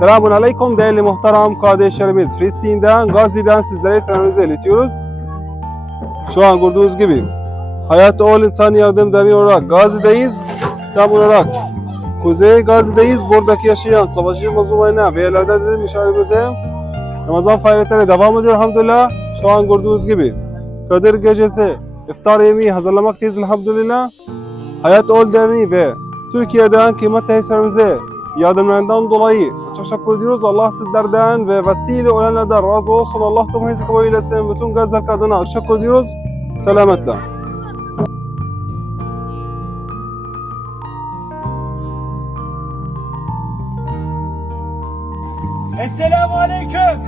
Selamun Aleyküm değerli muhterem kardeşlerimiz. Filistin'den, Gazze'den sizlere selamımızı iletiyoruz. Şu an gördüğünüz gibi Hayat Oğul İnsan Yardım Derneği olarak Gazze'deyiz. Tam olarak Kuzey Gazze'deyiz. Buradaki yaşayan savaşçı mazlumayına ve yerlerden dedim müşavirimize Ramazan faaliyetleri devam ediyor elhamdülillah. Şu an gördüğünüz gibi Kadir Gecesi iftar yemeği hazırlamaktayız elhamdülillah. Hayat Oğul Derneği ve Türkiye'den kıymetli tesislerimize yardımlarından dolayı teşekkür ediyoruz. Allah sizlerden ve vesile olanlardan razı olsun. Allah tümünüzü kabul eylesin. Bütün Gazze adına teşekkür ediyoruz. Selametle. Esselamu Aleyküm.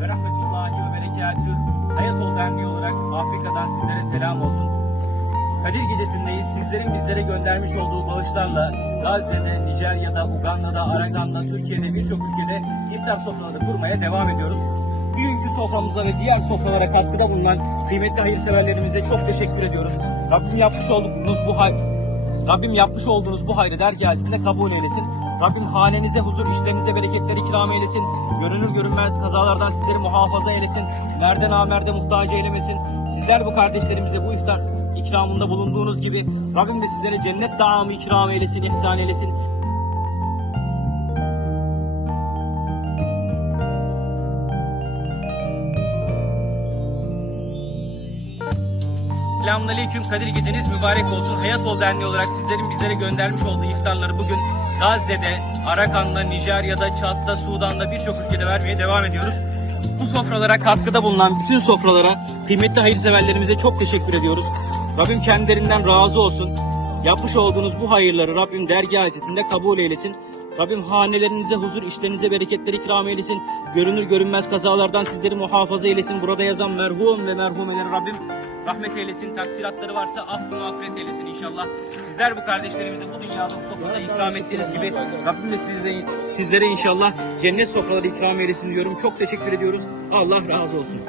Ve rahmetullahi ve berekatüh. Hayat Ol Derneği olarak Afrika'dan sizlere selam olsun. Kadir Gecesi'ndeyiz. Sizlerin bizlere göndermiş olduğu bağışlarla Gazze'de, Nijerya'da, Uganda'da, Arakan'da, Türkiye'de birçok ülkede iftar sofraları kurmaya devam ediyoruz. Bugünkü soframıza ve diğer sofralara katkıda bulunan kıymetli hayırseverlerimize çok teşekkür ediyoruz. Rabbim yapmış olduğunuz bu hay Rabbim yapmış olduğunuz bu hayrı dergâhında kabul eylesin. Rabbim hanenize huzur, işlerinize bereketler ikram eylesin. Görünür görünmez kazalardan sizleri muhafaza eylesin. Nerede namerde muhtaç eylemesin. Sizler bu kardeşlerimize bu iftar ikramında bulunduğunuz gibi Rabbim de sizlere cennet dağımı ikram eylesin, ihsan eylesin. Selamünaleyküm Kadir Geceniz mübarek olsun. Hayat Ol Derneği olarak sizlerin bizlere göndermiş olduğu iftarları bugün Gazze'de, Arakan'da, Nijerya'da, Çad'da, Sudan'da birçok ülkede vermeye devam ediyoruz. Bu sofralara katkıda bulunan bütün sofralara kıymetli hayırseverlerimize çok teşekkür ediyoruz. Rabbim kendilerinden razı olsun. Yapmış olduğunuz bu hayırları Rabbim dergâh izzetinde kabul eylesin. Rabbim hanelerinize huzur, işlerinize bereketler ikram eylesin. Görünür görünmez kazalardan sizleri muhafaza eylesin. Burada yazan merhum ve merhumeleri Rabbim rahmet eylesin. Taksiratları varsa affı mağfiret eylesin inşallah. Sizler bu kardeşlerimize bu dünyada bu sofrada ikram ettiğiniz gibi Rabbim de sizlere, sizlere inşallah cennet sofraları ikram eylesin diyorum. Çok teşekkür ediyoruz. Allah razı olsun.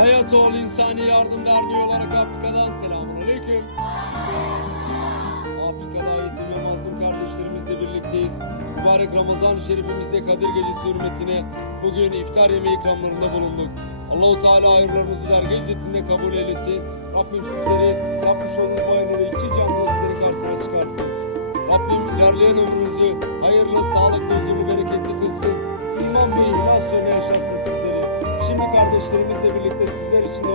Hayat Oğul İnsani Yardım Derneği olarak Afrika'dan selamun aleyküm. Afrika'da yetim ve mazlum kardeşlerimizle birlikteyiz. Mübarek Ramazan-ı Şerifimizde Kadir Gecesi hürmetine bugün iftar yemeği ikramlarında bulunduk. Allahu Teala hayırlarınızı dergâh izzetinde kabul eylesin. Rabbim sizleri yapmış olduğunuz bu hayırları iki canlı sizleri karşısına çıkarsın. Rabbim ilerleyen ömrünüzü kardeşlerimizle birlikte sizler için